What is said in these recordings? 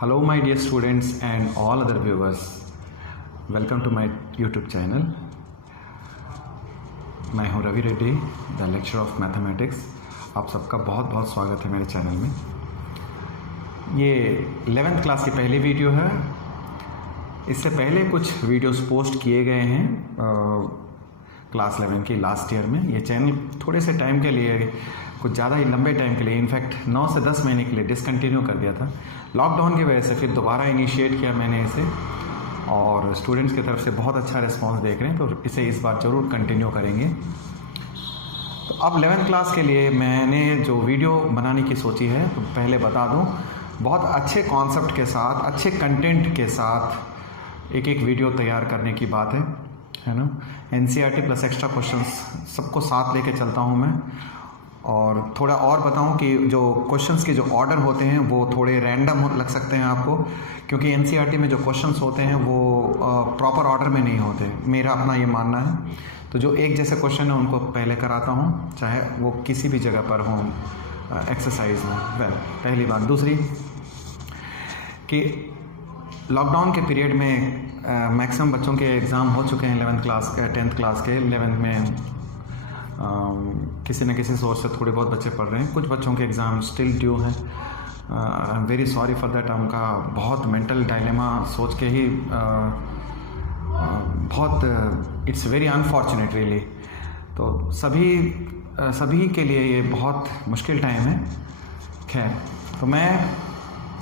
Hello my dear students and all other viewers. Welcome to my YouTube channel. मैं हूँ Ravi Reddy, the lecturer of mathematics. आप सबका बहुत बहुत स्वागत है मेरे चैनल में। ये 11th क्लास की पहली वीडियो है। इससे पहले कुछ वीडियोस पोस्ट किए गए हैं क्लास 11 की लास्ट ईयर में। ये चैनल थोड़े से टाइम के लिए, कुछ ज़्यादा ही लंबे टाइम के लिए, इनफैक्ट 9 से 10 महीने के लिए डिसकंटिन्यू कर दिया था लॉकडाउन की वजह से। फिर दोबारा इनिशिएट किया मैंने इसे और स्टूडेंट्स की तरफ से बहुत अच्छा रिस्पांस देख रहे हैं, तो इसे इस बार ज़रूर कंटिन्यू करेंगे। तो अब 11th क्लास के लिए मैंने जो वीडियो बनाने की सोची है, तो पहले बता दूं, बहुत अच्छे कॉन्सेप्ट के साथ, अच्छे कंटेंट के साथ एक वीडियो तैयार करने की बात है ना। NCERT प्लस एक्स्ट्रा क्वेश्चंस सबको साथ लेके चलता हूं मैं। और थोड़ा और बताऊं कि जो क्वेश्चंस के जो ऑर्डर होते हैं वो थोड़े रैंडम लग सकते हैं आपको, क्योंकि NCERT में जो क्वेश्चंस होते हैं वो प्रॉपर ऑर्डर में नहीं होते, मेरा अपना ये मानना है। तो जो एक जैसे क्वेश्चन है उनको पहले कराता हूँ, चाहे वो किसी भी जगह पर हो एक्सरसाइज में। पहली बात। दूसरी कि लॉकडाउन के पीरियड में मैक्सिमम बच्चों के एग्ज़ाम हो चुके हैं 11th क्लास के, 10th क्लास के। 11th में किसी न किसी सोर्स से थोड़े बहुत बच्चे पढ़ रहे हैं, कुछ बच्चों के एग्ज़ाम स्टिल ड्यू हैं। I am very sorry for that. उनका बहुत मेंटल डायलेमा सोच के ही बहुत इट्स वेरी अनफॉर्चुनेट रियली। तो सभी के लिए ये बहुत मुश्किल टाइम है। खैर, तो मैं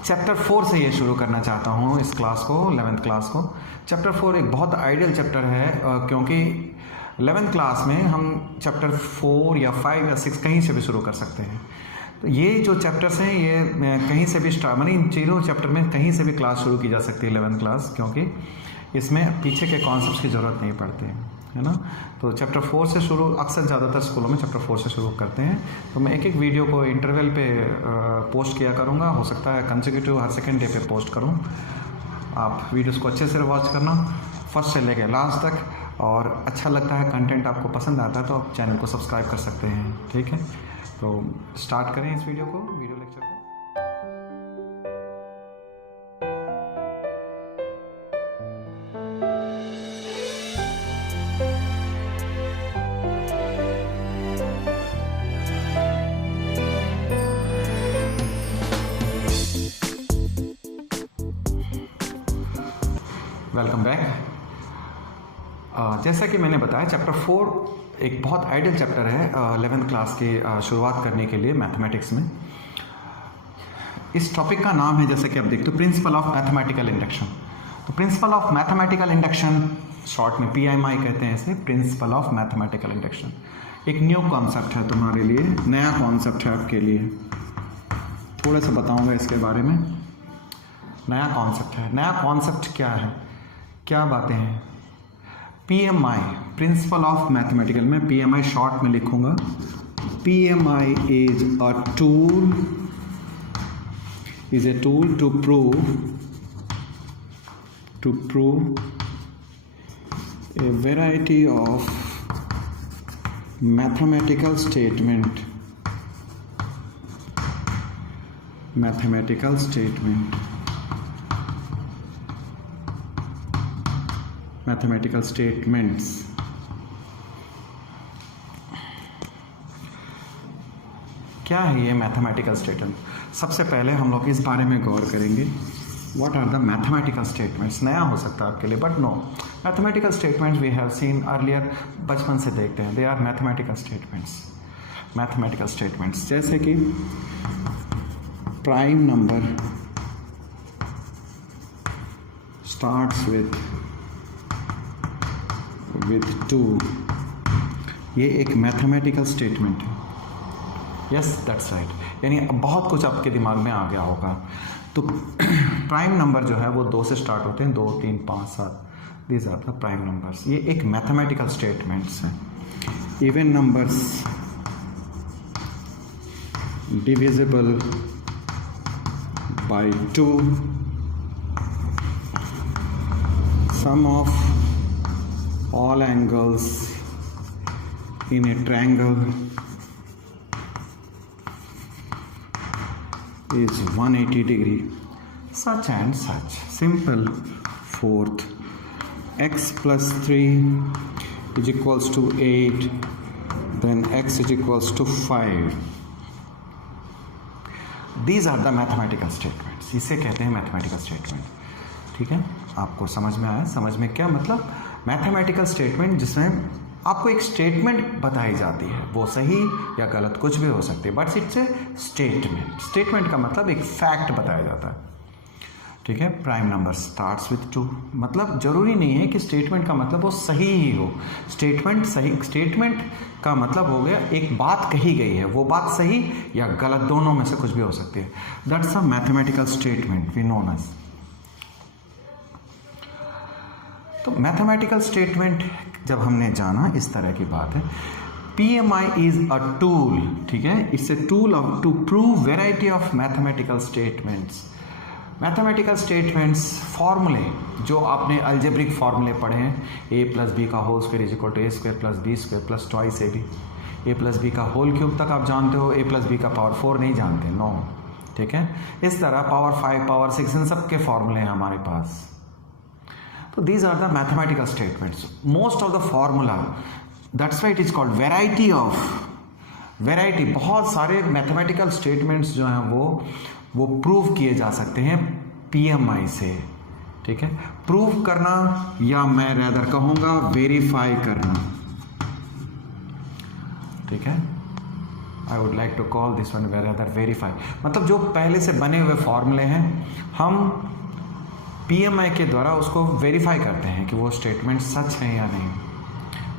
चैप्टर 4 से ये शुरू करना चाहता हूँ इस क्लास को, 11th क्लास को। चैप्टर 4 एक बहुत आइडियल चैप्टर है, क्योंकि 11th क्लास में हम चैप्टर 4 या 5 या 6 कहीं से भी शुरू कर सकते हैं। तो ये जो चैप्टर्स हैं ये कहीं से भी स्टार्ट, मानी इन तीनों चैप्टर में कहीं से भी क्लास शुरू की जा सकती है 11th क्लास, क्योंकि इसमें पीछे के कॉन्सेप्ट्स की ज़रूरत नहीं पड़ती है ना। तो चैप्टर 4 से शुरू, अक्सर ज़्यादातर स्कूलों में चैप्टर 4 से शुरू करते हैं। तो मैं एक वीडियो को इंटरवल पे पोस्ट किया करूँगा, हो सकता है कंसेक्यूटिव हर सेकेंड डे पे पोस्ट करूँ। आप वीडियोस को अच्छे से वॉच करना फर्स्ट से लेकर लास्ट तक, और अच्छा लगता है, कंटेंट आपको पसंद आता है तो आप चैनल को सब्सक्राइब कर सकते हैं, ठीक है। तो स्टार्ट करें इस वीडियो लेक्चर को। Welcome back. जैसा कि मैंने बताया, चैप्टर 4 एक बहुत आइडियल चैप्टर है 11th क्लास की शुरुआत करने के लिए मैथमेटिक्स में। इस टॉपिक का नाम है, जैसे कि आप देखते हो, प्रिंसिपल ऑफ मैथमेटिकल इंडक्शन। तो principle of mathematical induction, short में PMI कहते हैं इसे, प्रिंसिपल ऑफ मैथमेटिकल इंडक्शन। एक न्यू कॉन्सेप्ट है तुम्हारे लिए, नया कॉन्सेप्ट है आपके लिए। थोड़ा सा बताऊंगा इसके बारे में। नया कॉन्सेप्ट है। नया कॉन्सेप्ट क्या है, क्या बातें हैं? PMI, प्रिंसिपल ऑफ मैथमेटिकल में PMI शॉर्ट में लिखूंगा। PMI is a tool to prove a variety of mathematical statement. Mathematical statements. क्या है ये मैथमेटिकल स्टेटमेंट? सबसे पहले हम लोग इस बारे में गौर करेंगे, what are the mathematical statements. नया हो सकता है आपके लिए, but no, mathematical statements we have seen earlier, बचपन से देखते हैं। They are mathematical statements. जैसे कि प्राइम नंबर स्टार्ट्स विथ 2, ये एक मैथमेटिकल स्टेटमेंट है। Yes, that's right. यानी बहुत कुछ आपके दिमाग में आ गया होगा। तो प्राइम नंबर जो है वो 2 से स्टार्ट होते हैं, 2, 3, 5, 7, these are the prime numbers. ये एक मैथमेटिकल स्टेटमेंट्स हैं। Even numbers divisible by 2, sum of all angles in a triangle is 180 degree. such and such. Simple. Fourth, x plus 3 is equals to 8, then x is equals to 5. These are the mathematical statements. इसे कहते हैं mathematical statement. ठीक है, आपको समझ में आया? समझ में क्या मतलब? मैथमेटिकल स्टेटमेंट जिसमें आपको एक स्टेटमेंट बताई जाती है, वो सही या गलत कुछ भी हो सकती है, but it's a statement. Statement का मतलब एक फैक्ट बताया जाता है. ठीक है, प्राइम नंबर स्टार्ट्स विथ 2. मतलब जरूरी नहीं है कि स्टेटमेंट का मतलब वो सही ही हो. स्टेटमेंट का मतलब हो गया एक बात कही गई है, वो बात सही या गलत दोनों में से कुछ भी हो सकती है. That's a mathematical statement we known as. तो मैथमेटिकल स्टेटमेंट जब हमने जाना, इस तरह की बात है. PMI is a tool. ठीक है, it's a tool of to prove variety of mathematical statements. Mathematical statements फॉर्मूले जो आपने अलजेब्रिक फॉर्मूले पढ़े हैं, a प्लस बी का whole square is equal to a square plus B square plus twice ab. a plus B का whole cube तक आप जानते हो, a प्लस बी का पावर 4 नहीं जानते. नो. ठीक है, इस तरह पावर 5 पावर 6 इन सब के फॉर्मूले हैं हमारे पास. So these are the mathematical statements. Most of the formula, that's why it is called variety of. Variety, बहुत सारे mathematical statements जो हैं वो प्रूव किए जा सकते हैं PMI से. ठीक है, प्रूव करना या मैं रेदर कहूँगा वेरीफाई करना. ठीक है, I would like to call this one rather verify. मतलब जो पहले से बने हुए फॉर्मूले हैं, हम PMI के द्वारा उसको वेरीफाई करते हैं कि वो स्टेटमेंट सच है या नहीं,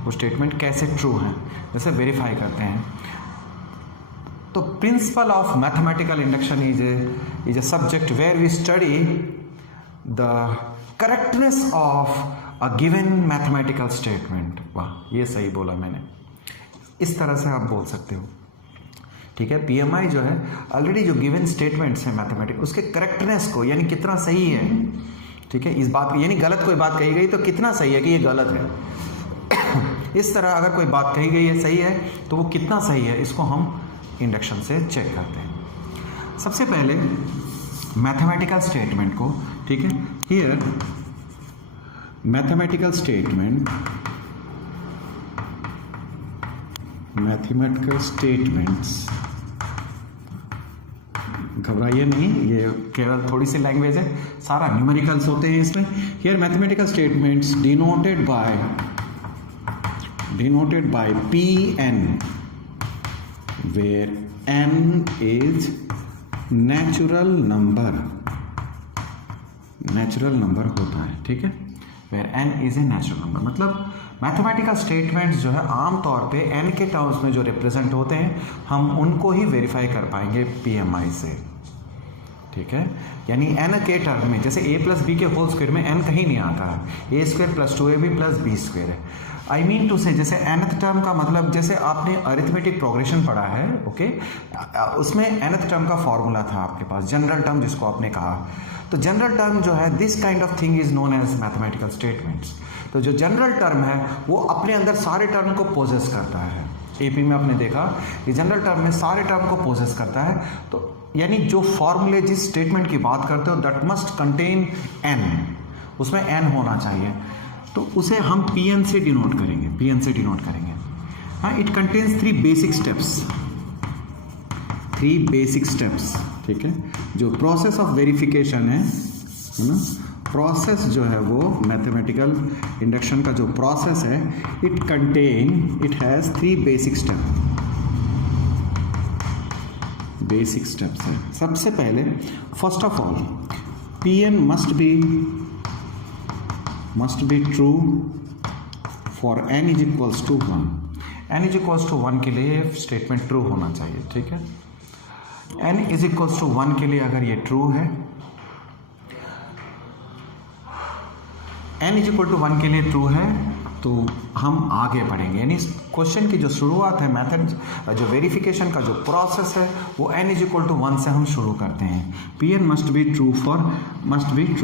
वो स्टेटमेंट कैसे ट्रू है, जैसे वेरीफाई करते हैं. तो principle of mathematical induction is a subject where we study the correctness of a given mathematical statement. वाह, ये सही बोला मैंने. इस तरह से आप बोल सकते हो. ठीक है, PMI जो है ऑलरेडी जो गिवन स्टेटमेंट्स हैं मैथमेटिक्स, उसके करेक्टनेस को, यानी कितना सही है. ठीक है, इस बात यानी गलत कोई बात कही गई तो कितना सही है कि ये गलत है. इस तरह अगर कोई बात कही गई है सही है तो वो कितना सही है, इसको हम इंडक्शन से चेक करते हैं. सबसे पहले मैथमेटिकल स्टेटमेंट को, ठीक है, हियर मैथमेटिकल स्टेटमेंट्स, घबराइए नहीं, ये केवल थोड़ी सी लैंग्वेज है, सारा न्यूमेरिकल्स होते हैं इसमें. Here mathematical statements denoted by PN, where N is natural number होता है. ठीक है, where N is a natural number. मतलब मैथमेटिकल स्टेटमेंट्स जो है आमतौर पे n के टर्म्स में जो रिप्रेजेंट होते हैं, हम उनको ही वेरीफाई कर पाएंगे PMI से. ठीक है, यानी n के टर्म में, जैसे a प्लस बी के होल स्क्वायर में n कहीं नहीं आता है, a square plus 2ab plus B square है. आई मीन टू से, जैसे nth टर्म का मतलब, जैसे आपने अरिथमेटिक प्रोग्रेशन पढ़ा है, ओके, उसमें nth टर्म का फॉर्मूला था आपके पास, जनरल टर्म जिसको आपने कहा. तो जनरल टर्म जो है, this kind of thing is known as mathematical statements. तो जो जनरल टर्म है वो अपने अंदर सारे टर्म को पोजेस करता है. AP में आपने देखा कि जनरल टर्म में सारे टर्म को पोजेस करता है. तो यानी जो फॉर्मूले जिस स्टेटमेंट की बात करते हो, दैट मस्ट कंटेन n, उसमें n होना चाहिए. तो उसे हम PN से डिनोट करेंगे. हाँ, इट कंटेन्स 3 बेसिक स्टेप्स. ठीक है, जो प्रोसेस ऑफ वेरिफिकेशन है ना, प्रोसेस जो है वो मैथमेटिकल इंडक्शन का जो प्रोसेस है, इट हैज़ 3 बेसिक स्टेप्स है. सबसे पहले, first of all, PN must be true for n is equals to 1. n is equals to 1 के लिए स्टेटमेंट ट्रू होना चाहिए. ठीक है, n is equals to 1 के लिए अगर ये ट्रू है, n इज इक्वल टू 1 के लिए ट्रू है, तो हम आगे बढ़ेंगे. यानी क्वेश्चन की जो शुरुआत है, मेथड जो वेरिफिकेशन का जो प्रोसेस है, वो n इज इक्वल टू 1 से हम शुरू करते हैं. PN must be true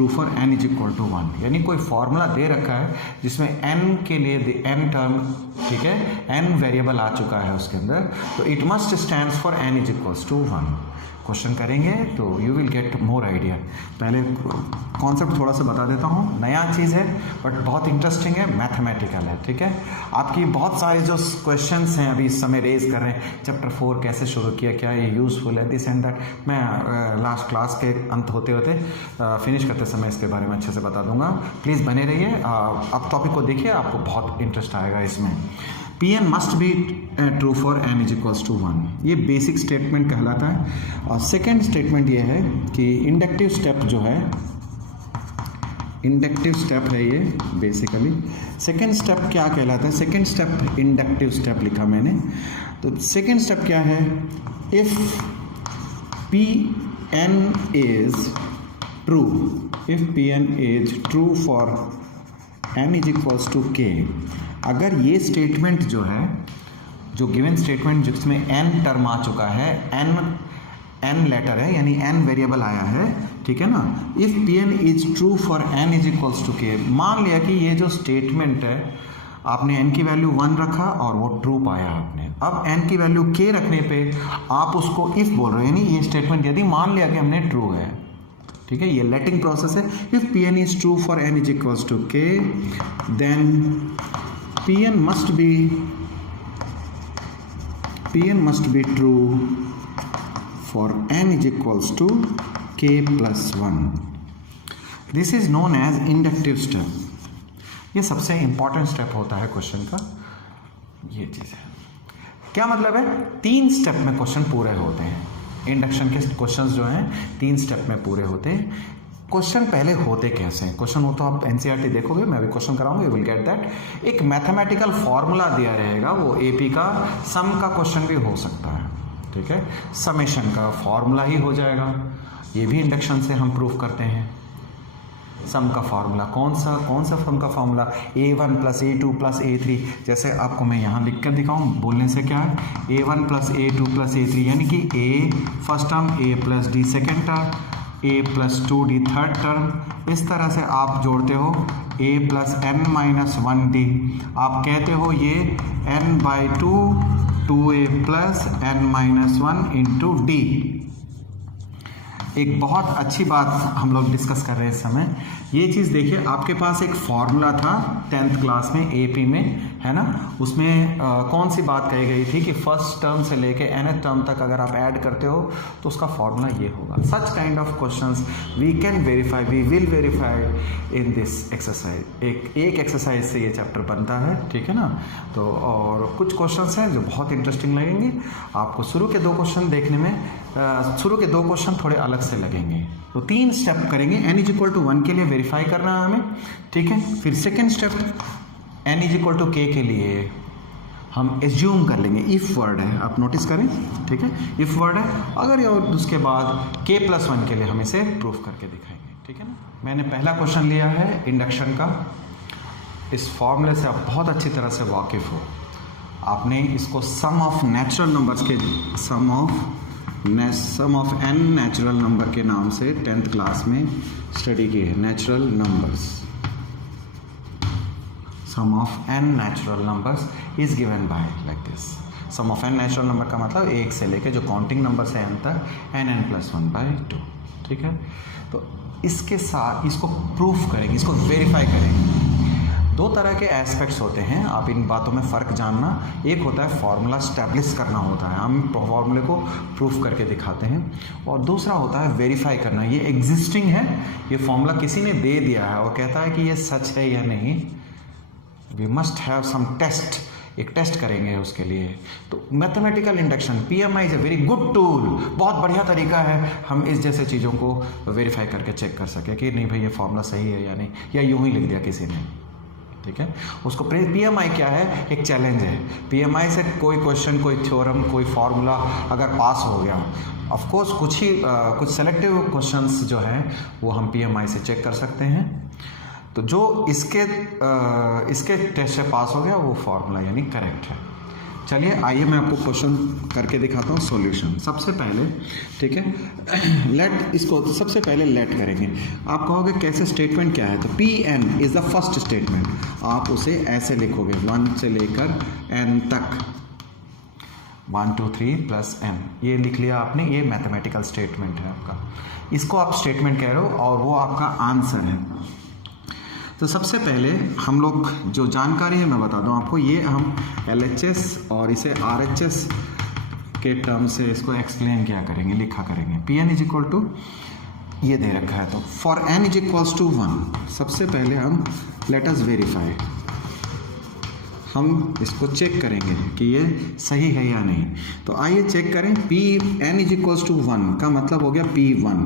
for n is equal to 1. यानी कोई फॉर्मूला दे रखा है जिसमें n के लिए n टर्म, ठीक है, n वेरिएबल आ चुका है उसके अंदर, तो it must stands for n is equals to 1. Question करेंगे तो you will get more idea. पहले कॉन्सेप्ट थोड़ा सा बता देता हूँ, नया चीज़ है बट बहुत इंटरेस्टिंग है, मैथमेटिकल है, ठीक है। आपकी बहुत सारे जो क्वेश्चंस हैं अभी इस समय रेज कर रहे हैं, चैप्टर 4 कैसे शुरू किया, क्या ये यूज़फुल है, दिस एंड दैट, मैं लास्ट क्लास के अंत होते होते फिनिश करते समय इसके बारे में अच्छे से बता दूंगा। प्लीज़ बने रहिए, अब टॉपिक को देखिए, आपको बहुत इंटरेस्ट आएगा इसमें। Pn must be true for n is equals to 1, ये बेसिक स्टेटमेंट कहलाता है। और सेकेंड स्टेटमेंट ये है कि इंडक्टिव स्टेप जो है, इंडक्टिव स्टेप है ये बेसिकली। सेकेंड स्टेप क्या कहलाता है? सेकेंड स्टेप इंडक्टिव स्टेप लिखा मैंने, तो सेकेंड स्टेप क्या है? If Pn is true, if Pn is true for n is equals to k, अगर ये स्टेटमेंट जो है, जो गिवन स्टेटमेंट जिसमें n टर्म आ चुका है, n लेटर है यानी n वेरिएबल आया है, ठीक है ना। If Pn is true for n is equals to k, मान लिया कि ये जो स्टेटमेंट है आपने n की वैल्यू 1 रखा और वो ट्रू पाया आपने, अब n की वैल्यू k रखने पे आप उसको इफ बोल रहे हो, यानी ये स्टेटमेंट यदि मान लिया कि हमने ट्रू है, ठीक है, ये लेटिंग प्रोसेस है। If Pn is true for n is equals to k, then Pn must be true for n is equals to k plus 1. This is known as inductive step. ये सबसे important step होता है question का, ये चीज़ है। क्या मतलब है? 3 स्टेप में क्वेश्चन पूरे होते हैं। इंडक्शन के क्वेश्चंस जो हैं 3 स्टेप में पूरे होते हैं। क्वेश्चन पहले होते कैसे हैं? क्वेश्चन हो तो आप एनसीईआरटी देखोगे, मैं अभी क्वेश्चन कराऊंगा, यू विल गेट दैट। एक मैथमेटिकल फॉर्मूला दिया रहेगा, वो एपी का सम का क्वेश्चन भी हो सकता है, ठीक है, समेशन का फॉर्मूला ही हो जाएगा। ये भी इंडक्शन से हम प्रूफ करते हैं। सम का फार्मूला कौन सा सम का formula? a1 plus a2 plus a3। जैसे आपको मैं यहाँ लिख कर दिखाऊँ, बोलने से क्या है, a1 plus a2 plus a3, यानी कि a first term, a plus d second term, a plus 2d third term. इस तरह से आप जोड़ते हो a plus n minus 1d, आप कहते हो ये n by 2a plus n minus 1 into d। एक बहुत अच्छी बात हम लोग डिस्कस कर रहे हैं इस समय, ये चीज़ देखिए, आपके पास एक फॉर्मूला था 10th क्लास में एपी में, है ना, उसमें कौन सी बात कही गई थी कि फर्स्ट टर्म से लेके nth टर्म तक अगर आप ऐड करते हो तो उसका फॉर्मूला ये होगा। Such kind of questions we can verify, we will verify in this exercise. एक एक्सरसाइज से ये चैप्टर बनता है, ठीक है ना। तो और कुछ क्वेश्चंस हैं जो बहुत इंटरेस्टिंग लगेंगे आपको। शुरू के 2 क्वेश्चन देखने में, शुरू के 2 क्वेश्चन थोड़े अलग से लगेंगे। तो 3 स्टेप करेंगे, n इज इक्वल टू 1 के लिए वेरीफाई करना है हमें, ठीक है। फिर second step n is equal to k के लिए हम एज्यूम कर लेंगे, इफ वर्ड है, आप नोटिस करें, ठीक है, इफ वर्ड है। अगर ये उसके बाद k प्लस 1 के लिए हम इसे प्रूफ करके दिखाएंगे, ठीक है ना। मैंने पहला क्वेश्चन लिया है इंडक्शन का। इस फॉर्मूले से आप बहुत अच्छी तरह से वाकिफ हो। आपने इसको सम ऑफ नेचुरल नंबर्स के sum of n natural number के नाम से 10th क्लास में स्टडी की है। Natural numbers, sum of n natural numbers is given by like this. Sum of n natural number का मतलब 1 से लेके जो काउंटिंग नंबर से n तक nn प्लस 1 बाई 2, ठीक है। तो इसके साथ इसको प्रूफ करेंगे, इसको वेरीफाई करेंगे। 2 तरह के एस्पेक्ट्स होते हैं, आप इन बातों में फ़र्क जानना। एक होता है फार्मूला स्टैब्लिश करना होता है, हम फार्मूले को प्रूफ करके दिखाते हैं, और दूसरा होता है वेरीफाई करना। ये एग्जिस्टिंग है, ये फार्मूला किसी ने दे दिया है और कहता है कि ये सच है या नहीं। We must have some test, एक टेस्ट करेंगे उसके लिए। तो mathematical induction PMI is a very good tool, बहुत बढ़िया तरीका है हम इस जैसे चीज़ों को वेरीफाई करके चेक कर सकें कि नहीं भाई ये फार्मूला सही है या नहीं, या यूँ ही लिख दिया किसी ने, ठीक है। उसको PMI क्या है? एक चैलेंज है। PMI से कोई क्वेश्चन, कोई थ्योरम, कोई फार्मूला अगर पास हो गया, ऑफ कोर्स कुछ सेलेक्टिव क्वेश्चंस जो हैं वो हम PMI से चेक कर सकते हैं। तो जो इसके टेस्ट से पास हो गया वो फार्मूला यानी करेक्ट है। चलिए आइए मैं आपको क्वेश्चन करके दिखाता हूँ सॉल्यूशन। सबसे पहले, ठीक है, लेट, इसको सबसे पहले लेट करेंगे। आप कहोगे कैसे, स्टेटमेंट क्या है? तो Pn is the first statement, आप उसे ऐसे लिखोगे 1 से लेकर n तक। 1 2 3 प्लस n, ये लिख लिया आपने, ये मैथमेटिकल स्टेटमेंट है आपका, इसको आप स्टेटमेंट कह रहे हो और वो आपका आंसर है। तो सबसे पहले हम लोग जो जानकारी है मैं बता दूं आपको, ये हम LHS और इसे RHS के टर्म से इसको एक्सप्लेन क्या करेंगे, लिखा करेंगे। Pn इज इक्वल टू ये दे रखा है, तो for n is equals to 1, सबसे पहले हम लेट अस वेरीफाई, हम इसको चेक करेंगे कि ये सही है या नहीं। तो आइए चेक करें। Pn इज इक्वल्स टू 1 का मतलब हो गया P1,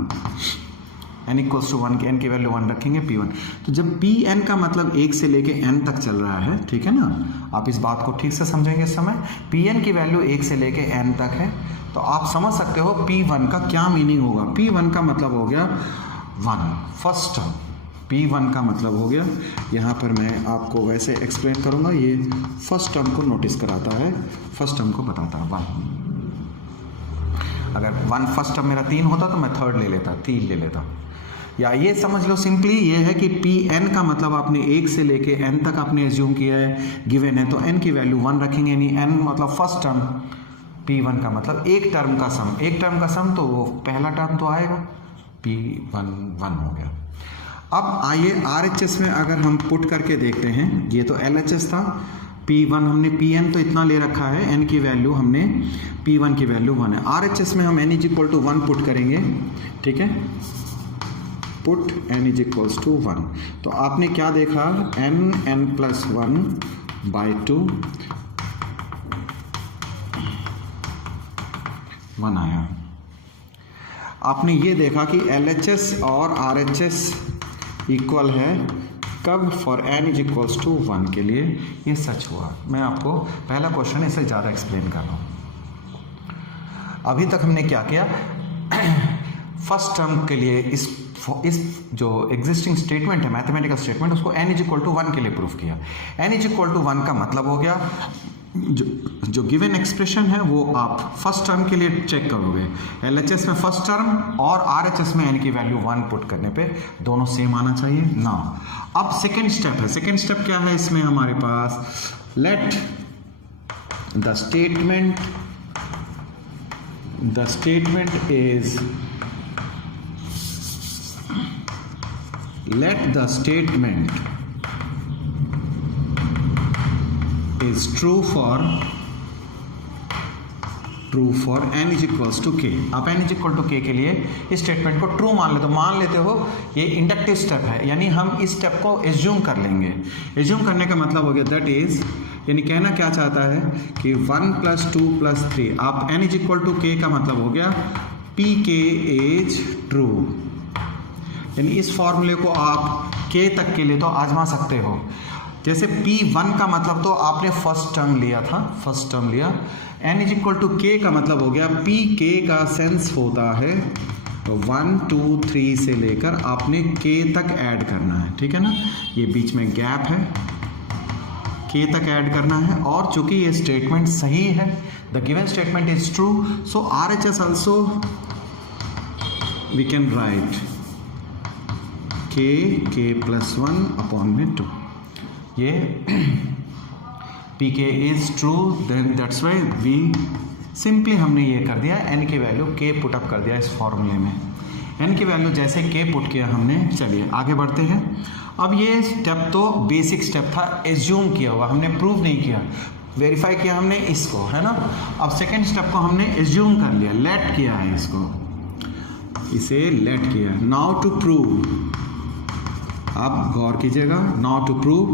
n इक्वल्स टू 1 की n की वैल्यू 1 रखेंगे P1। तो जब Pn का मतलब 1 से लेके n तक चल रहा है, ठीक है ना, आप इस बात को ठीक से समझेंगे इस समय। Pn की वैल्यू 1 से लेके n तक है, तो आप समझ सकते हो P1 का क्या मीनिंग होगा। P1 का मतलब हो गया 1, फर्स्ट टर्म। P1 का मतलब हो गया, यहाँ पर मैं आपको वैसे एक्सप्लेन करूँगा, ये फर्स्ट टर्म को नोटिस कराता है, फर्स्ट टर्म को बताता है 1। अगर 1 फर्स्ट टर्म मेरा 3 होता तो मैं थर्ड ले लेता, 3 ले लेता। या ये समझ लो सिंपली ये है कि Pn का मतलब आपने 1 से लेके n तक आपने एज्यूम किया है, गिवन है, तो n की वैल्यू 1 रखेंगे, यानी n मतलब फर्स्ट टर्म, P1 का मतलब एक टर्म का सम, एक टर्म का सम तो वो पहला टर्म तो आएगा, P1 1 हो गया। अब आइए RHS में अगर हम पुट करके देखते हैं, ये तो LHS था, P1 हमने Pn तो इतना ले रखा है, n की वैल्यू हमने P1 की वैल्यू 1 है। RHS में हम n is equal to 1 put करेंगे, ठीक है, put n is equals to 1। तो आपने क्या देखा, n प्लस 1/2 1 आया। आपने ये देखा कि LHS और RHS इक्वल है कब, for n is equals to 1 के लिए ये सच हुआ। मैं आपको पहला क्वेश्चन इससे ज़्यादा एक्सप्लेन कर रहा हूँ। अभी तक हमने क्या किया, फर्स्ट टर्म के लिए इस जो एग्जिस्टिंग स्टेटमेंट है, मैथमेटिकल स्टेटमेंट, उसको n इज इक्वल टू 1 के लिए प्रूफ किया। n इज इक्वल टू 1 का मतलब हो गया, जो गिवन एक्सप्रेशन है वो आप फर्स्ट टर्म के लिए चेक करोगे, LHS में फर्स्ट टर्म और RHS में n की वैल्यू 1 पुट करने पे दोनों सेम आना चाहिए ना। अब सेकेंड स्टेप है, सेकेंड स्टेप क्या है इसमें हमारे पास, let the statement is, let the statement is true for n is equals to k। आप n is equal to k के लिए इस स्टेटमेंट को ट्रू मान लेते हो, ये इंडक्टिव स्टेप है, यानी हम इस स्टेप को एज्यूम कर लेंगे। एज्यूम करने का मतलब हो गया दैट इज, यानी कहना क्या चाहता है कि 1 + 2 + 3, आप n is equal to k का मतलब हो गया pk इज ट्रू, यानी इस फॉर्मूले को आप k तक के लिए तो आजमा सकते हो। जैसे P1 का मतलब तो आपने फर्स्ट टर्म लिया था, फर्स्ट टर्म लिया, n is equal to k का मतलब हो गया pk का सेंस होता है 1 2 3 से लेकर आपने k तक ऐड करना है, ठीक है ना, ये बीच में गैप है, k तक ऐड करना है। और चूंकि ये स्टेटमेंट सही है, the given statement is true, so RHS also we can write k + 1/2, ये pk is true, then that's why we simply हमने ये कर दिया, n की वैल्यू k पुट अप कर दिया इस फॉर्मूले में, n की वैल्यू जैसे k पुट किया हमने। चलिए आगे बढ़ते हैं। अब ये स्टेप तो बेसिक स्टेप था, एज्यूम किया हुआ, हमने प्रूव नहीं किया, वेरीफाई किया हमने इसको, है ना। अब सेकेंड स्टेप को हमने एज्यूम कर लिया, लेट किया है इसको, इसे लेट किया। नाउ टू प्रूव, आप गौर कीजिएगा, now to prove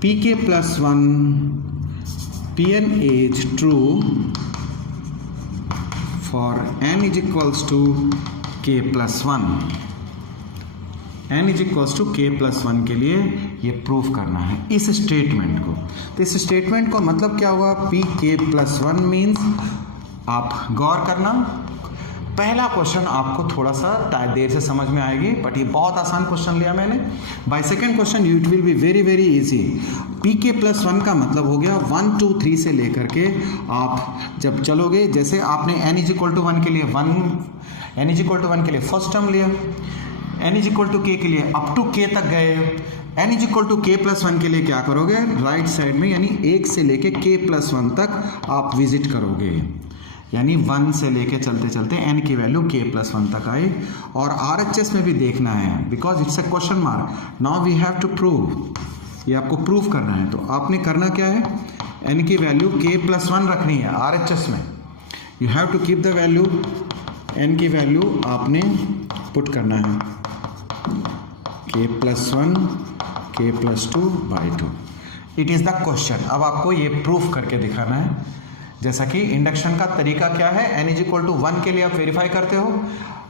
pk + 1 Pn is true for n is equals to k + 1, n is equals to k + 1 के लिए ये प्रूफ करना है इस स्टेटमेंट को। तो इस स्टेटमेंट को मतलब क्या हुआ, pk + 1 मीन्स, आप गौर करना, पहला क्वेश्चन आपको थोड़ा सा देर से समझ में आएगी, बट ये बहुत आसान क्वेश्चन लिया मैंने। By second question it will be very very easy. pk + 1 का मतलब हो गया 1 2 3 से लेकर के आप जब चलोगे, जैसे आपने n इज इक्वल टू 1 के लिए n इज इक्वल टू 1 के लिए फर्स्ट टर्म लिया, n is equal to k के लिए अप टू k तक गए, n is equal to k + 1 के लिए क्या करोगे, राइट साइड में, यानी 1 से लेके k + 1 तक आप विजिट करोगे। यानी 1 से लेके चलते चलते n की वैल्यू k+1 तक आई। और RHS में भी देखना है, because it's a question mark. Now we have to prove, ये आपको प्रूव करना है। तो आपने करना क्या है, n की वैल्यू k+1 रखनी है RHS में। You have to keep the value, n की वैल्यू आपने पुट करना है k+1 k+2/2। It is the question. अब आपको ये प्रूफ करके दिखाना है। जैसा कि इंडक्शन का तरीका क्या है, n = 1 के लिए आप वेरीफाई करते हो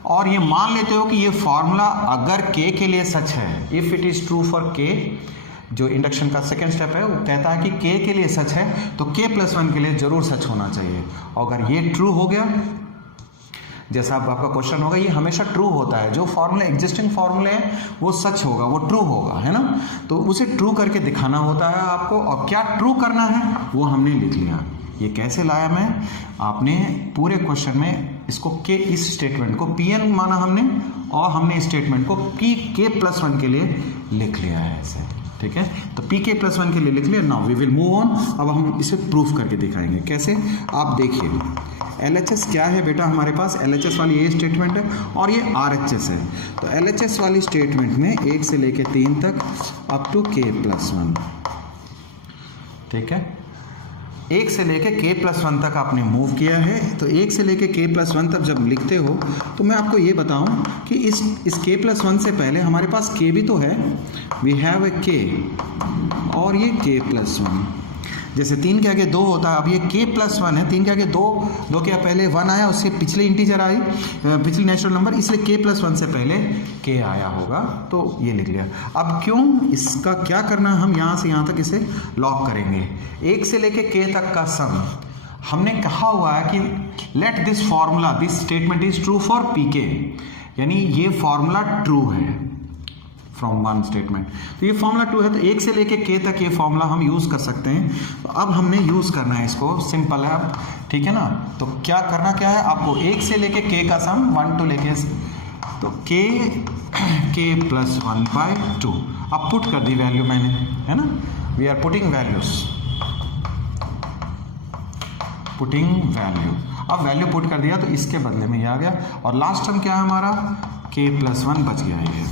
और ये मान लेते हो कि ये फॉर्मूला अगर k के लिए सच है, if it is true for k, जो इंडक्शन का सेकेंड स्टेप है वो कहता है कि k के लिए सच है तो k+1 के लिए ज़रूर सच होना चाहिए। और अगर ये ट्रू हो गया, जैसा अब आपका क्वेश्चन होगा, ये हमेशा ट्रू होता है। जो फॉर्मूले एग्जिस्टिंग फॉर्मूले हैं वो सच होगा, वो ट्रू होगा, है ना। तो उसे ट्रू करके दिखाना होता है आपको। और क्या ट्रू करना है वो हमने लिख लिया। ये कैसे लाया मैं, आपने पूरे क्वेश्चन में इसको के, इस स्टेटमेंट को Pn माना हमने और हमने इस स्टेटमेंट को Pk+1 के लिए लिख लिया है ऐसे, ठीक है। तो Pk+1 के लिए लिख लिया। Now we will move on. अब हम इसे प्रूफ करके दिखाएंगे कैसे। आप देखिए LHS क्या है बेटा, हमारे पास LHS वाली ये स्टेटमेंट है और ये RHS है। तो LHS वाली स्टेटमेंट में 1 से लेके 3 तक अप टू k+1, ठीक है। 1 से लेके k+1 तक आपने मूव किया है। तो 1 से लेके k+1 तक जब लिखते हो तो मैं आपको ये बताऊं कि इस k+1 से पहले हमारे पास k भी तो है, वी हैव ए k और ये k+1। जैसे 3 के आगे 2 होता है, अब ये k+1 है, 3 के आगे 2 के पहले 1 आया, उससे पिछले इंटीजर आई, पिछली नेचुरल नंबर, इसलिए k+1 से पहले k आया होगा, तो ये लिख लिया। अब क्यों, इसका क्या करना, हम यहाँ से यहाँ तक इसे लॉक करेंगे। 1 से लेके k तक का सम हमने कहा हुआ है कि let this formula, this statement is true for pk, यानी ये फॉर्मूला ट्रू है फ्रॉम वन स्टेटमेंट। तो ये फॉर्मूला ट्रू है, तो 1 से लेके k तक ये फॉर्मूला हम यूज़ कर सकते हैं। तो अब हमने यूज़ करना है इसको, सिंपल है अब, ठीक है ना। तो क्या करना क्या है आपको, 1 से लेके k का सम 1 to लेके, तो k+1/2 अब पुट कर दी वैल्यू मैंने, है ना। We are putting values, putting value. अब वैल्यू पुट कर दिया तो इसके बदले में ये आ गया और लास्ट टर्म क्या है हमारा, k+1 बच गया ये।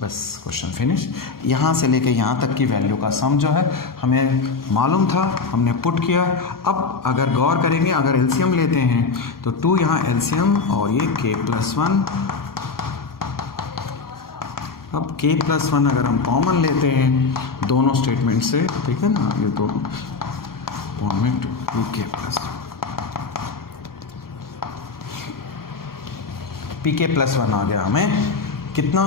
बस क्वेश्चन फिनिश। यहाँ से लेके यहाँ तक की वैल्यू का सम जो है हमें मालूम था, हमने पुट किया। अब अगर गौर करेंगे, अगर एलसीएम लेते हैं तो 2 यहाँ एलसीएम और ये k+1। अब k+1 अगर हम कॉमन लेते हैं दोनों स्टेटमेंट से, ठीक है ना, ये दोनों में 2k+1 pk+1 आ गया हमें कितना,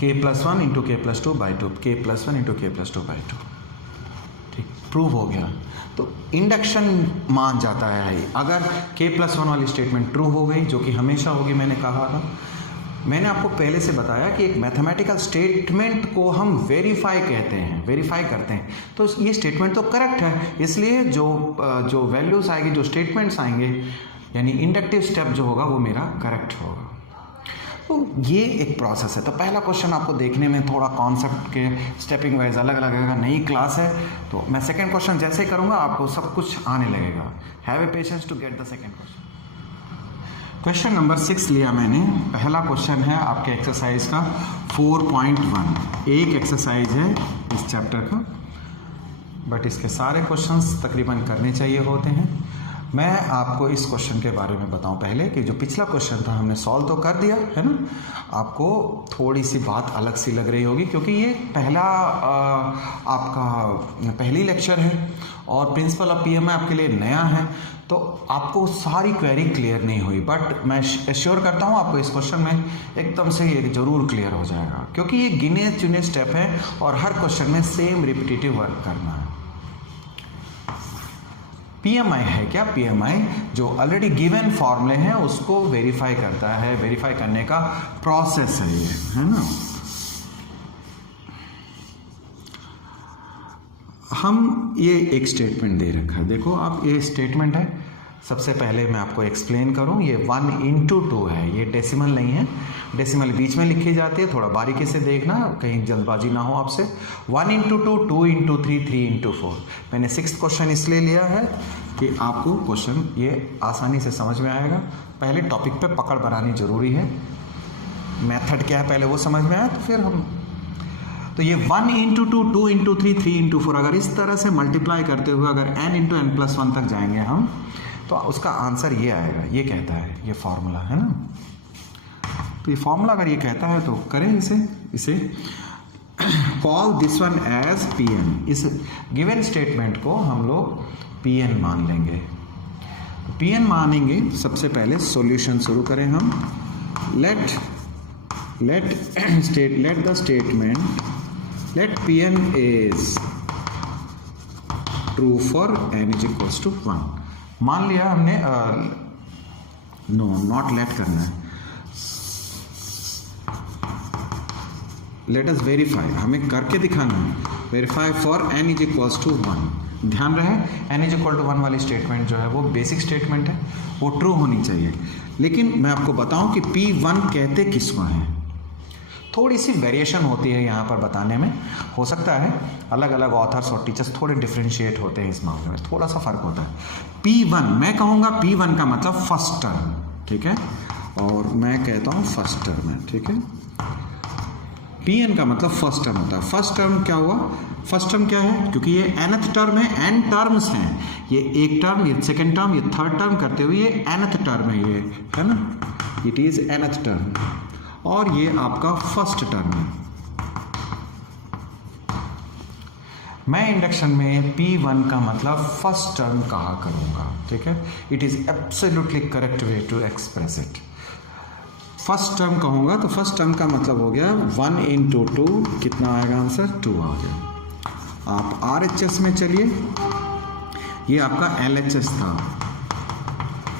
k+1 × k+2/2, k+1 × k+2/2, ठीक, प्रूव हो गया। तो इंडक्शन मान जाता है अगर k+1 वाली स्टेटमेंट ट्रू हो गई, जो कि हमेशा होगी। मैंने कहा था, मैंने आपको पहले से बताया कि एक मैथमेटिकल स्टेटमेंट को हम वेरीफाई कहते हैं, वेरीफाई करते हैं। तो ये स्टेटमेंट तो करेक्ट है, इसलिए जो वैल्यूज आएगी, जो स्टेटमेंट्स आएंगे, यानी इंडक्टिव स्टेप जो होगा वो मेरा करेक्ट होगा। तो ये एक प्रोसेस है। तो पहला क्वेश्चन आपको देखने में थोड़ा कॉन्सेप्ट के स्टेपिंग वाइज अलग अलग लगेगा, नई क्लास है। तो मैं सेकंड क्वेश्चन जैसे ही करूँगा आपको सब कुछ आने लगेगा। Have a patience to get the second question. Question number 6 लिया मैंने। पहला क्वेश्चन है आपके एक्सरसाइज का 4.1। एक एक्सरसाइज है इस चैप्टर का, बट इसके सारे क्वेश्चंस तकरीबन करने चाहिए होते हैं। मैं आपको इस क्वेश्चन के बारे में बताऊं पहले कि जो पिछला क्वेश्चन था हमने सॉल्व तो कर दिया है ना। आपको थोड़ी सी बात अलग सी लग रही होगी क्योंकि ये आपका पहली लेक्चर है और प्रिंसिपल ऑफ पीएमआई आपके लिए नया है, तो आपको सारी क्वेरी क्लियर नहीं हुई। बट मैं एश्योर करता हूँ आपको इस क्वेश्चन में एकदम से ये ज़रूर क्लियर हो जाएगा, क्योंकि ये गिने चुने स्टेप है और हर क्वेश्चन में सेम रिपीटेटिव वर्क करना है। पीएमआई है क्या, पीएमआई जो ऑलरेडी गिवन फॉर्मूले हैं उसको वेरीफाई करता है, वेरीफाई करने का प्रोसेस है ये, है ना। हम ये एक स्टेटमेंट दे रखा है, देखो आप, ये स्टेटमेंट है। सबसे पहले मैं आपको एक्सप्लेन करूं, ये 1 × 2 है, ये डेसिमल नहीं है, डेसिमल बीच में लिखी जाती है, थोड़ा बारीकी से देखना, कहीं जल्दबाजी ना हो आपसे। 1 इंटू 2, 2 इंटू 3, 3 इंटू 4। मैंने 6th क्वेश्चन इसलिए लिया है कि आपको क्वेश्चन ये आसानी से समझ में आएगा। पहले टॉपिक पे पकड़ बनानी ज़रूरी है, मेथड क्या है पहले वो समझ में आया तो फिर हम, तो ये 1 इंटू 2, 2 इंटू 3, 3 इंटू 4, अगर इस तरह से मल्टीप्लाई करते हुए अगर n इंटू n+1 तक जाएंगे हम, तो उसका आंसर ये आएगा। ये कहता है, ये फॉर्मूला है ना, तो ये फॉर्मूला अगर ये कहता है तो करें इसे call this one as Pn। इस गिवन स्टेटमेंट को हम लोग Pn मान लेंगे। Pn मानेंगे, सबसे पहले सॉल्यूशन शुरू करें हम। Late the statement let Pn is true for n is equals to 1। मान लिया हमने, नो नॉट लेट करना है, लेट अस वेरीफाई, हमें करके दिखाना है। Verify for n is equals to 1। ध्यान रहे n इज इक्वल टू 1 वाली स्टेटमेंट जो है वो बेसिक स्टेटमेंट है, वो ट्रू होनी चाहिए। लेकिन मैं आपको बताऊं कि P1 कहते किसको हैं, थोड़ी सी वेरिएशन होती है यहाँ पर बताने में। हो सकता है अलग अलग ऑथर्स और टीचर्स थोड़े डिफ्रेंशिएट होते हैं इस मामले में, थोड़ा सा फर्क होता है। P1 मैं कहूँगा, P1 का मतलब फर्स्ट टर्म, ठीक है, और मैं कहता हूँ फर्स्ट टर्म है, ठीक है। Pn का मतलब फर्स्ट टर्म होता है। फर्स्ट टर्म क्या हुआ, फर्स्ट टर्म क्या है, क्योंकि ये nth टर्म है, n टर्म्स हैं, ये एक टर्म, ये सेकेंड टर्म, ये थर्ड टर्म करते हुए ये nth टर्म है, ये है ना, इट इज nth टर्म, और ये आपका फर्स्ट टर्म है। मैं इंडक्शन में P1 का मतलब फर्स्ट टर्म कहा करूंगा, ठीक है। It is absolutely correct way to express it. First term कहूंगा तो फर्स्ट टर्म का मतलब हो गया 1 इंटू 2, कितना आएगा आंसर, 2 आ गया। आप RHS में चलिए, ये आपका LHS था,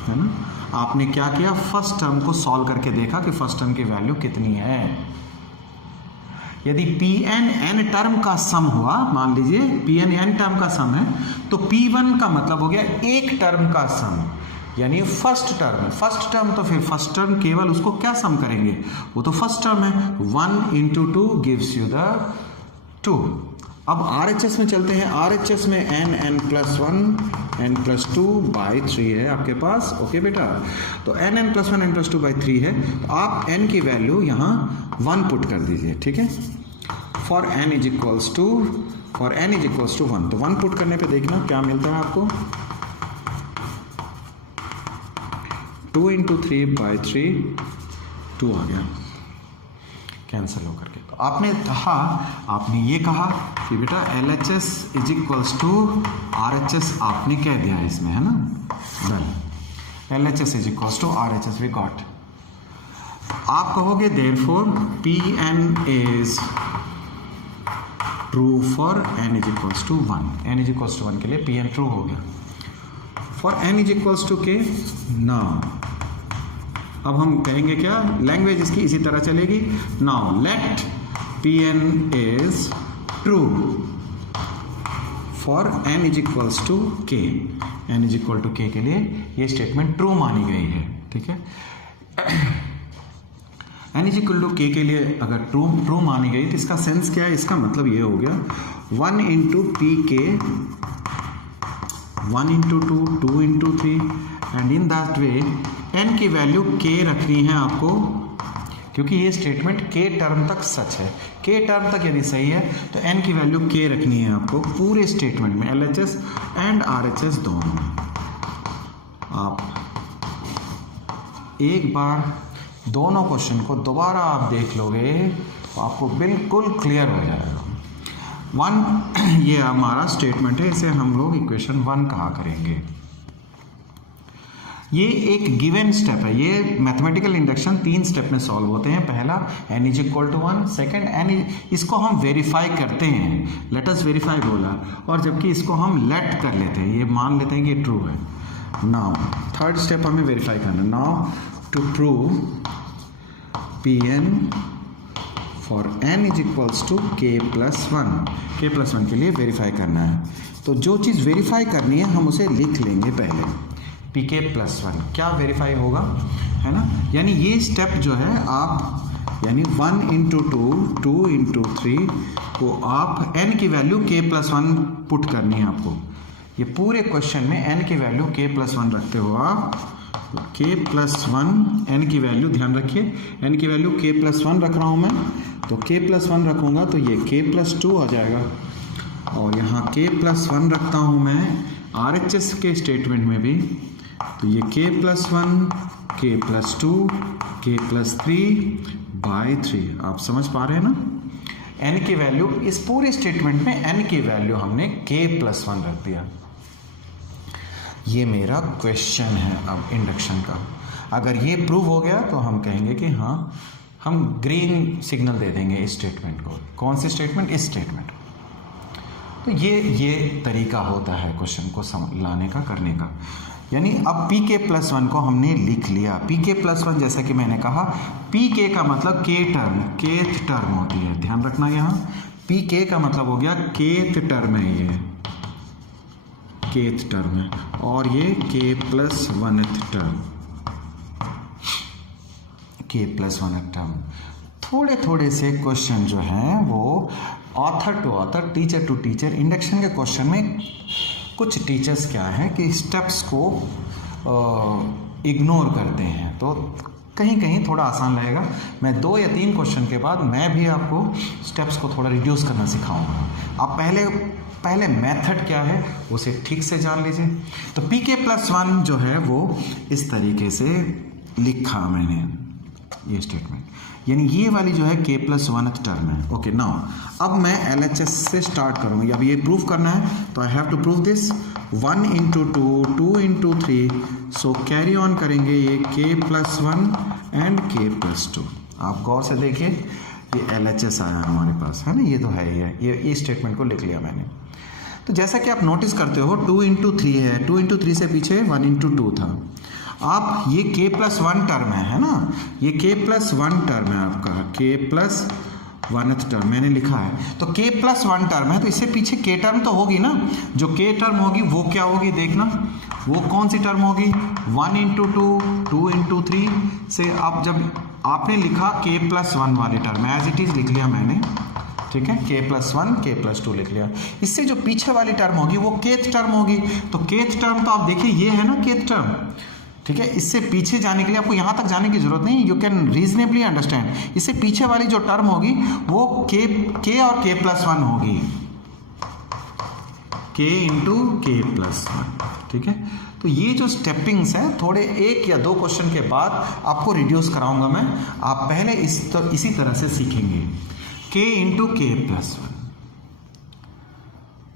है ना। आपने क्या किया, फर्स्ट टर्म को सॉल्व करके देखा कि फर्स्ट टर्म की वैल्यू कितनी है। यदि Pn n टर्म का सम हुआ, मान लीजिए Pn n टर्म का सम है, तो P1 का मतलब हो गया एक टर्म का सम, यानी फर्स्ट टर्म है। फर्स्ट टर्म तो फिर फर्स्ट टर्म केवल उसको क्या सम करेंगे, वो तो फर्स्ट टर्म है। 1 इंटू 2 गिव्स यू द 2। अब RHS में चलते हैं। RHS में n+1 n+2/3 है आपके पास, ओके बेटा। तो n+1 n+2/3 है, तो आप n की वैल्यू यहाँ 1 पुट कर दीजिए, ठीक है। For n is equals to 1, तो 1 पुट करने पे देखना क्या मिलता है आपको, 2 इंटू 3/3, 2 आ गया, कैंसिल होकर के। तो आपने ये कहा कि बेटा LHS is equals to RHS, आपने कह दिया इसमें, है ना, done. LHS is equals to RHS, we got. आप कहोगे therefore Pn is true for n is equals to 1। n is equals to 1 के लिए Pn ट्रू हो गया। For n is equals to k, now अब हम कहेंगे क्या, लैंग्वेज इसकी इसी तरह चलेगी। Now let Pn is true for n is equals to k। n is equal to k के लिए ये स्टेटमेंट ट्रू मानी गई है, ठीक है। n is equal to k के लिए अगर ट्रू मानी गई तो इसका सेंस क्या है, इसका मतलब ये हो गया 1 into pk, 1 into 2, 2 into 3, and in that way n की वैल्यू k रखनी है आपको, क्योंकि ये स्टेटमेंट k टर्म तक सच है। k टर्म तक यदि सही है तो n की वैल्यू k रखनी है आपको पूरे स्टेटमेंट में, LHS एंड RHS दोनों। आप एक बार दोनों क्वेश्चन को दोबारा आप देख लोगे तो आपको बिल्कुल क्लियर हो जाएगा। 1 ये हमारा स्टेटमेंट है, इसे हम लोग इक्वेशन 1 कहा करेंगे। ये एक गिवन स्टेप है, ये मैथमेटिकल इंडक्शन 3 स्टेप में सॉल्व होते हैं। पहला n is equal to 1, second इसको हम वेरीफाई करते हैं, लेट अस वेरीफाई बोला, और जबकि इसको हम लेट कर लेते हैं, ये मान लेते हैं कि ट्रू है। नाउ थर्ड स्टेप हमें वेरीफाई करना। Now to prove Pn for n is equals to k+1 के लिए वेरीफाई करना है। तो जो चीज़ वेरीफाई करनी है हम उसे लिख लेंगे पहले, pk+1। क्या वेरीफाई होगा, है ना। यानी ये स्टेप जो है आप यानी 1 इंटू 2, 2 इंटू 3 को आप n की वैल्यू k+1 पुट करनी है आपको। ये पूरे क्वेश्चन में n की वैल्यू k+1 रखते हो आप। k+1 n की वैल्यू ध्यान रखिए, n की वैल्यू k+1 रख रहा हूँ मैं, तो k+1 रखूँगा तो ये k+2 आ जाएगा। और यहाँ k+1 रखता हूँ मैं RHS के स्टेटमेंट में भी, तो ये k+1, k+2, k+3 बाई 3। आप समझ पा रहे हैं ना। n की वैल्यू इस पूरे स्टेटमेंट में n की वैल्यू हमने k+1 रख दिया। ये मेरा क्वेश्चन है अब इंडक्शन का। अगर ये प्रूव हो गया तो हम कहेंगे कि हाँ, हम ग्रीन सिग्नल दे देंगे इस स्टेटमेंट को। कौन सी स्टेटमेंट? इस स्टेटमेंट। तो ये तरीका होता है क्वेश्चन को लाने का, करने का। यानी अब pk+1 को हमने लिख लिया। pk+1 जैसा कि मैंने कहा, pk का मतलब k टर्म, kth टर्म होती है, ध्यान रखना। यहाँ pk का मतलब हो गया kth टर्म है, ये kth टर्म है, और ये k+1th टर्म, k+1th टर्म। थोड़े थोड़े से क्वेश्चन जो हैं वो author to author, teacher to teacher, induction के क्वेश्चन में कुछ टीचर्स क्या है कि स्टेप्स को इग्नोर करते हैं, तो कहीं कहीं थोड़ा आसान रहेगा। मैं 2 या 3 क्वेश्चन के बाद मैं भी आपको स्टेप्स को थोड़ा रिड्यूस करना सिखाऊंगा। आप पहले मेथड क्या है उसे ठीक से जान लीजिए। तो pk+1 जो है वो इस तरीके से लिखा मैंने, ये स्टेटमेंट, यानी ये वाली जो है k+1th टर्म है। ओके, नाउ अब मैं LHS से स्टार्ट करूँगी। अब ये प्रूव करना है तो I have to prove this 1 into 2, 2 into 3, so carry on करेंगे ये k+1 एंड k+2। आप गौर से देखिए, ये LHS आया हमारे पास, है ना, ये तो है ही है, ये स्टेटमेंट को लिख लिया मैंने। तो जैसा कि आप नोटिस करते हो 2 इंटू 3 है, 2 इंटू 3 से पीछे 1 इंटू 2 था। आप ये k+1 टर्म है ना, ये k+1 टर्म है आपका, k+1th टर्म मैंने लिखा है। तो k+1 टर्म है तो इससे पीछे k टर्म तो होगी ना। जो k टर्म होगी वो क्या होगी, देखना वो कौन सी टर्म होगी, 1 इंटू 2, 2 इंटू 3 से आप जब आपने लिखा k+1 वाली टर्म एज इट इज लिख लिया मैंने, ठीक है, k+1, k+2 लिख लिया। इससे जो पीछे वाली टर्म होगी वो kth टर्म होगी। तो kth टर्म तो आप देखिए ये है ना kth टर्म, ठीक है। इससे पीछे जाने के लिए आपको यहाँ तक जाने की जरूरत नहीं, यू कैन रीजनेबली अंडरस्टैंड। इससे पीछे वाली जो टर्म होगी वो k और k+1 होगी, k इंटू k+1, ठीक है। तो ये जो स्टेपिंग्स हैं थोड़े 1 या 2 क्वेश्चन के बाद आपको रिड्यूस कराऊंगा मैं। आप पहले इसी तरह से सीखेंगे, k इंटू k+1,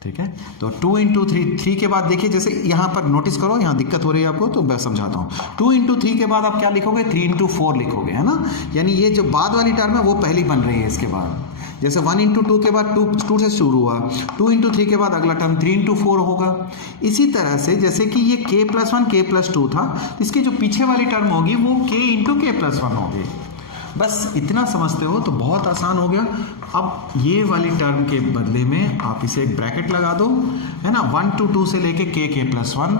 ठीक है। तो 2 इंटू 3 के बाद देखिए, जैसे यहाँ पर नोटिस करो, यहाँ दिक्कत हो रही है आपको तो मैं समझाता हूँ। 2 इंटू 3 के बाद आप क्या लिखोगे, 3 इंटू 4 लिखोगे, है ना। यानी ये जो बाद वाली टर्म है वो पहली बन रही है इसके बाद। जैसे 1 इंटू 2 के बाद 2 से शुरू हुआ, 2 इंटू 3 के बाद अगला टर्म 3 इंटू 4 होगा। इसी तरह से जैसे कि ये k+1 k+2 था, इसकी जो पीछे वाली टर्म होगी वो k इंटू k+1 होगी। बस इतना समझते हो तो बहुत आसान हो गया। अब ये वाली टर्म के बदले में आप इसे एक ब्रैकेट लगा दो, है ना। 1 to 2 से लेके k+1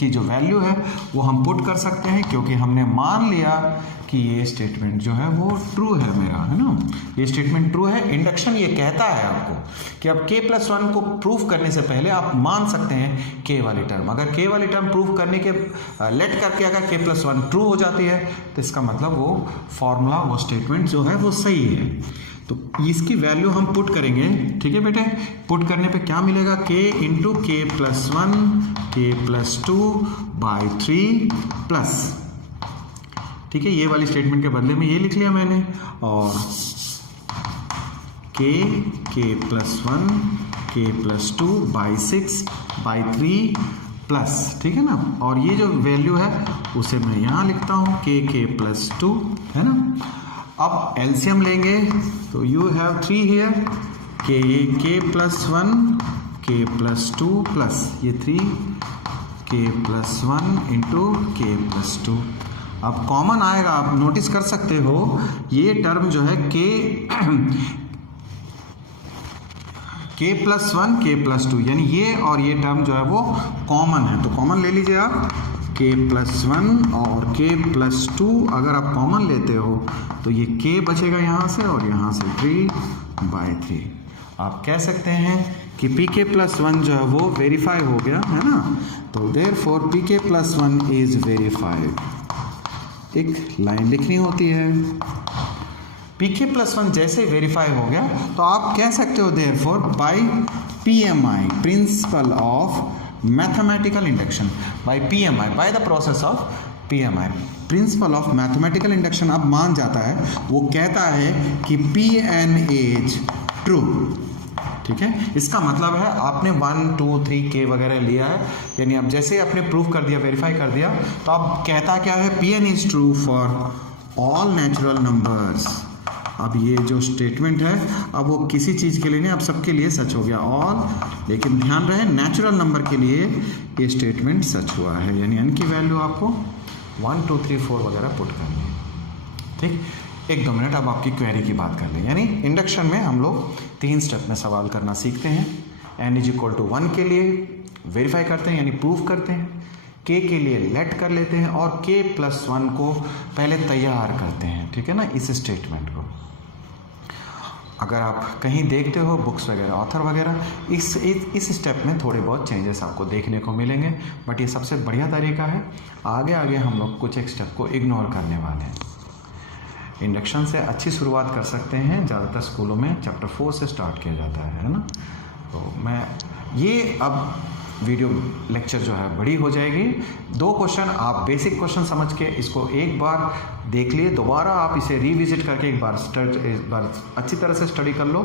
की जो वैल्यू है वो हम पुट कर सकते हैं, क्योंकि हमने मान लिया कि ये स्टेटमेंट जो है वो ट्रू है मेरा, है ना। ये स्टेटमेंट ट्रू है। इंडक्शन ये कहता है आपको कि अब k+1 को प्रूफ करने से पहले आप मान सकते हैं k वाली टर्म। अगर k वाली टर्म प्रूफ करने के लेट करके अगर k+1 ट्रू हो जाती है तो इसका मतलब वो फॉर्मूला, वो स्टेटमेंट जो है वो सही है। तो इसकी वैल्यू हम पुट करेंगे, ठीक है बेटे। पुट करने पे क्या मिलेगा, k into k+1 k+2 by 3 plus, ठीक है। ये वाली स्टेटमेंट के बदले में ये लिख लिया मैंने, और k+1 k+2 by 6 by 3 plus, ठीक है ना। और ये जो वैल्यू है उसे मैं यहाँ लिखता हूँ k+2, है ना। अब एलसीएम लेंगे तो you have 3 here, k+1 k+2 plus ये 3 k+1 इंटू k+2। अब कॉमन आएगा, आप नोटिस कर सकते हो ये टर्म जो है k+1 k+2, यानी ये और ये टर्म जो है वो कॉमन है। तो कॉमन ले लीजिए आप, k+1 और k+2 अगर आप कॉमन लेते हो तो ये k बचेगा यहाँ से और यहाँ से 3/3। आप कह सकते हैं कि pk+1 जो है वो वेरीफाई हो गया है ना, तो देयरफॉर pk+1 इज वेरीफाइड। एक लाइन लिखनी होती है, pk+1 जैसे वेरीफाई हो गया तो आप कह सकते हो therefore by PMI, principle of mathematical induction, by PMI, by the process of PMI, principle of mathematical induction अब मान जाता है, वो कहता है कि Pn इज ट्रू। ठीक है, इसका मतलब है आपने 1 2 3 k वगैरह लिया है, यानी अब जैसे आपने प्रूव कर दिया, वेरीफाई कर दिया, तो अब कहता क्या है, Pn is true for all natural numbers. अब ये जो स्टेटमेंट है अब वो किसी चीज़ के लिए नहीं, अब सबके लिए सच हो गया ऑल, लेकिन ध्यान रहे नेचुरल नंबर के लिए ये स्टेटमेंट सच हुआ है, यानी n की वैल्यू आपको 1 2 3 4 वगैरह पुट करनी है। ठीक, 1-2 मिनट अब आपकी क्वेरी की बात कर लें। यानी इंडक्शन में हम लोग 3 स्टेप में सवाल करना सीखते हैं। n = 1 के लिए वेरीफाई करते हैं यानी प्रूफ करते हैं, k के लिए लेट कर लेते हैं और k+1 को पहले तैयार करते हैं। ठीक है ना, इस स्टेटमेंट को अगर आप कहीं देखते हो बुक्स वगैरह, ऑथर वगैरह, इस स्टेप में थोड़े बहुत चेंजेस आपको देखने को मिलेंगे, बट ये सबसे बढ़िया तरीका है। आगे आगे हम लोग कुछ एक स्टेप को इग्नोर करने वाले हैं। इंडक्शन से अच्छी शुरुआत कर सकते हैं, ज़्यादातर स्कूलों में चैप्टर 4 से स्टार्ट किया जाता है ना। तो मैं ये अब वीडियो लेक्चर जो है बड़ी हो जाएगी। 2 क्वेश्चन आप बेसिक क्वेश्चन समझ के इसको एक बार देख लिए, दोबारा आप इसे रिविजिट करके एक बार अच्छी तरह से स्टडी कर लो।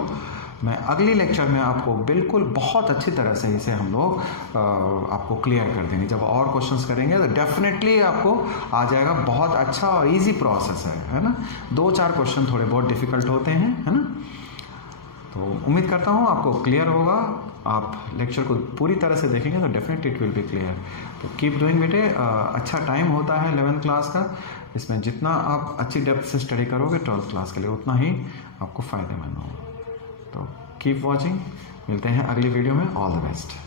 मैं अगली लेक्चर में आपको बिल्कुल बहुत अच्छी तरह से इसे हम लोग आपको क्लियर कर देंगे। जब और क्वेश्चंस करेंगे तो डेफिनेटली आपको आ जाएगा, बहुत अच्छा और इजी प्रोसेस है ना। 2-4 क्वेश्चन थोड़े बहुत डिफ़िकल्ट होते हैं, है ना। तो उम्मीद करता हूँ आपको क्लियर होगा। आप लेक्चर को पूरी तरह से देखेंगे तो definitely it will be clear. तो कीप डूइंग बेटे, अच्छा टाइम होता है 11th क्लास का, इसमें जितना आप अच्छी डेप्थ से स्टडी करोगे 12th क्लास के लिए उतना ही आपको फ़ायदेमंद होगा। तो कीप वॉचिंग, मिलते हैं अगली वीडियो में। All the best.